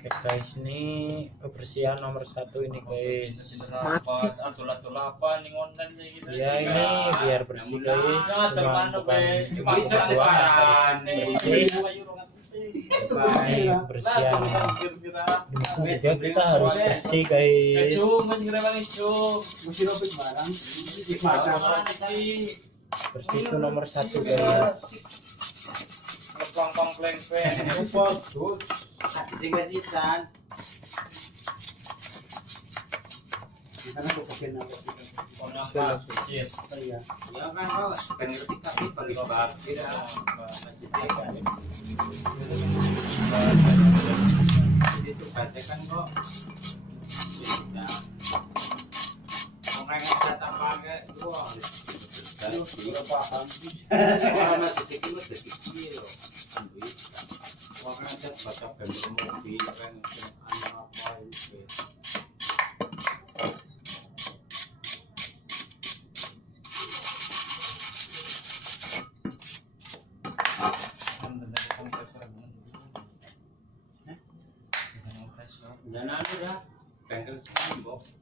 Oke guys, ini kebersihan nomor 1 ini guys. Ya ini biar bersih guys. Cuma bukan bersih. Kebersihan di mesin juga kita harus bersih guys. Bersih itu nomor 1 guys.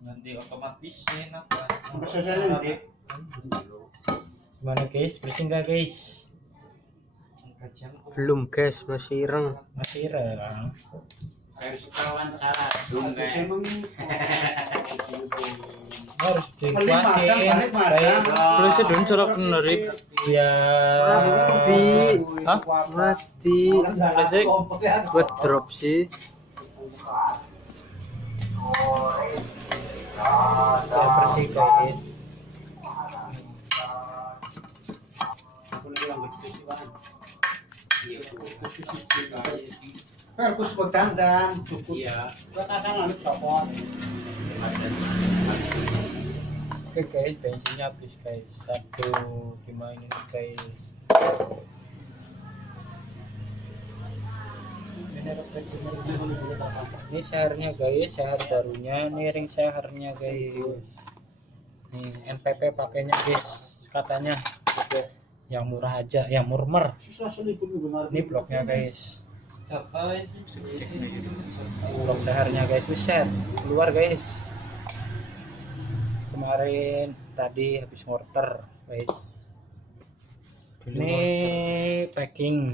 Nanti otomatis apa? Gimana guys, bersih nggak guys? Belum guys, masih ireng. Masih ireng. Harus dikuasin guys. Flusnya dulu colok menarik. Ya Mati. Flusnya buat drop sih. ya bersih guys. Harus dan cukup. Iya. Copot. Oke guys, bensinnya habis guys. Gimana ini guys? Ini sehernya guys, seher barunya, ini ring sehernya guys. Nih NPP pakainya guys, katanya yang murah aja, yang murmer. Ini bloknya guys, blok sehernya guys, set keluar guys. Kemarin tadi habis mortar guys. Ini packing.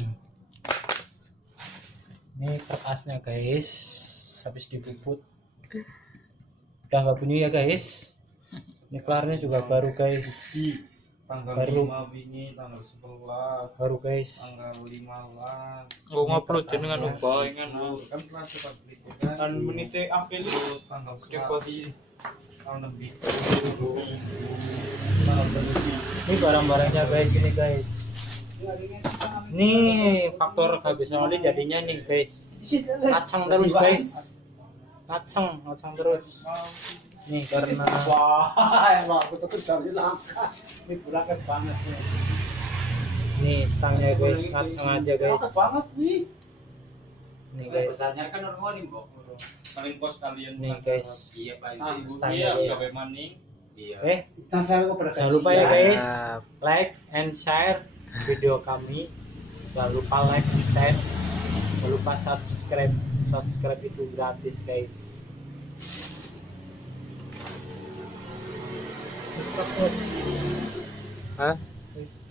Ini kertasnya guys, habis dibubut udah nggak bunyi ya guys. Ini kelarnya juga baru guys, Tanggal 5 wingi, tanggal 11, baru guys. tanggal 15. Oh ngupload jenengan ubah Kan setelah cepat itu kan menite apel tanggal 11 tahun lebih. Ini barang-barangnya guys, ini guys. Nih faktor kehabisan oli jadinya nih guys, ngaceng terus guys, ngaceng terus. Nih karena Aku tuh cari langka. Ini bulakan banget nih. nih stangnya guys, ngaceng aja guys. Banget nih. Nih guys, Besarnya kan normal nih, Bok. Paling kos kalian. nih guys. Iya paling. Stangnya Iya, guys. gawe maning. Iya. Jangan lupa ya guys, like and share video kami. Jangan lupa like and share. Jangan lupa subscribe itu gratis guys. Hah? Guys.